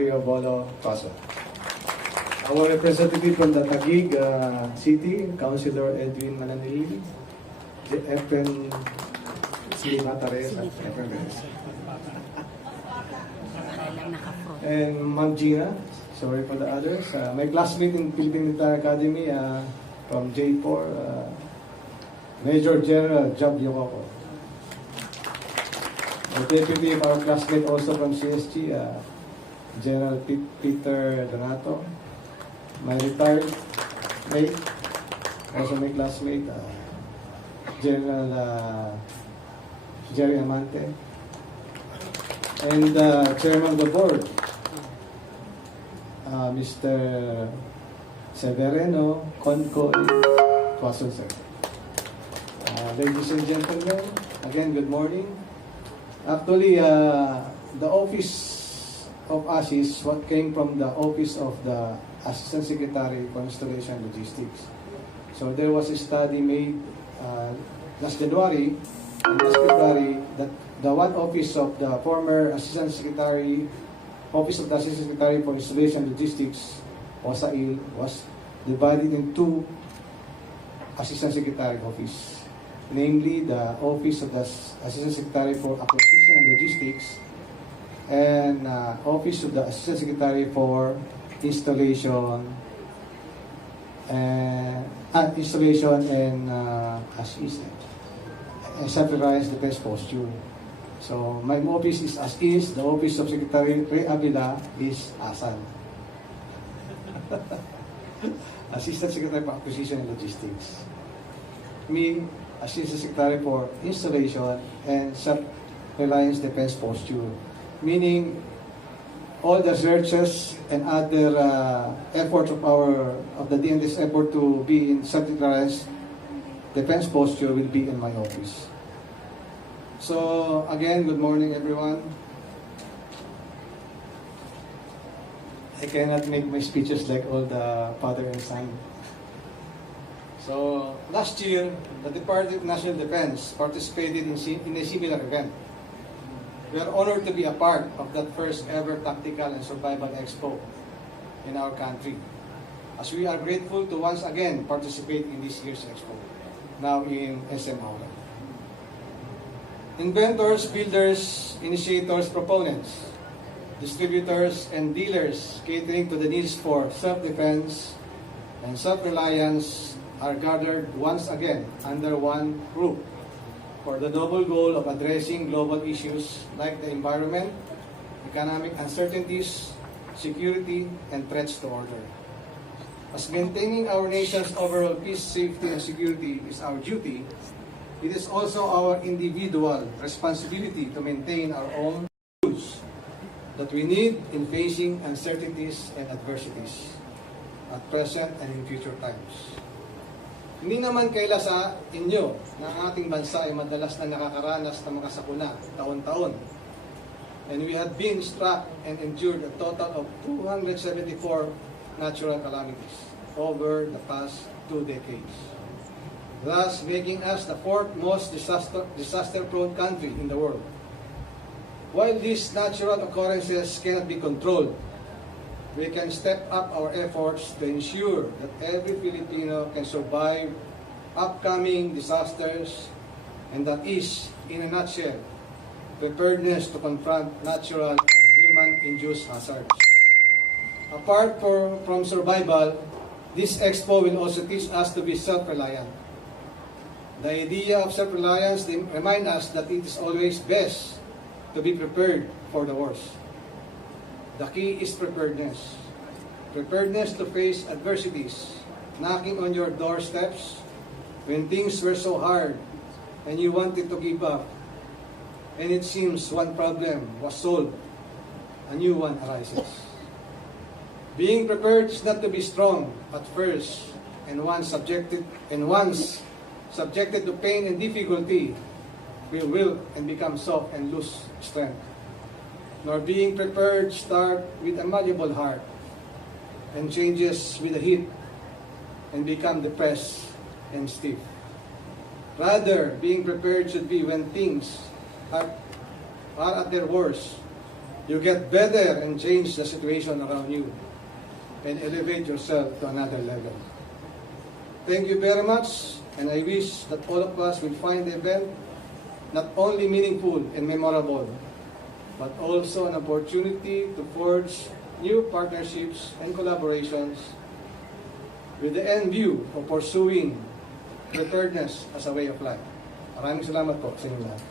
Secretary of Bolo Paso. Our representative from the Taguig City, Councilor Edwin Mananili, the FN Silva Teresa, and Ma'am Gina, sorry for the others. My classmate in Philippine Military Academy from J4, Major General Job Yokoko. The deputy of our classmate also from CSG, General Peter Donato. My retired mate, also my classmate, General Jerry Amante. And Chairman of the Board, Mr. Severino Concoy Tuason, sir. Ladies and gentlemen, again, good morning. Actually, the office of ASIS what came from the office of the Assistant Secretary for Installation and Logistics. So there was a study made last January and last February that the one office of the former Assistant Secretary, Office of the Assistant Secretary for Installation and Logistics, OSAIL, was divided in two Assistant Secretary office. Namely, the Office of the Assistant Secretary for Acquisition and Logistics and Office of the Assistant Secretary for Installation and Self-Reliance Defense Posture. So my office is as is, the Office of Secretary Ray Avila is ASAN. Assistant Secretary for Acquisition and Logistics. Me, Assistant Secretary for Installation and Self-Reliance Defense Posture. Meaning, all the searches and other efforts of the DND's effort to be in self-reliance defense posture will be in my office. So, again, good morning everyone. I cannot make my speeches like all the father and son. So, last year, the Department of National Defense participated in a similar event. We are honored to be a part of that first ever Tactical and Survival Expo in our country, as we are grateful to once again participate in this year's Expo, now in SM Aula. Inventors, builders, initiators, proponents, distributors, and dealers catering to the needs for self-defense and self-reliance are gathered once again under one roof for the noble goal of addressing global issues like the environment, economic uncertainties, security, and threats to order. As maintaining our nation's overall peace, safety, and security is our duty, it is also our individual responsibility to maintain our own tools that we need in facing uncertainties and adversities at present and in future times. Hindi naman kaila sa inyo na ang ating bansa ay madalas na nakakaranas ng mga sakuna taon-taon. And we have been struck and endured a total of 274 natural calamities over the past 2 decades. Thus making us the fourth most disaster-prone country in the world. While these natural occurrences cannot be controlled, we can step up our efforts to ensure that every Filipino can survive upcoming disasters, and that is, in a nutshell, preparedness to confront natural and human-induced hazards. Apart from survival, this expo will also teach us to be self-reliant. The idea of self-reliance reminds us that it is always best to be prepared for the worst. The key is preparedness. Preparedness to face adversities, knocking on your doorsteps when things were so hard and you wanted to give up. And it seems one problem was solved, a new one arises. Being prepared is not to be strong at first, and once subjected to pain and difficulty, we will and become soft and lose strength. Nor being prepared start with a malleable heart and changes with the heat and become depressed and stiff. Rather, being prepared should be when things are at their worst. you get better and change the situation around you and elevate yourself to another level. Thank you very much, and I wish that all of us will find the event not only meaningful and memorable, but also an opportunity to forge new partnerships and collaborations with the end view of pursuing preparedness as a way of life. Maraming salamat po sa inyo lahat.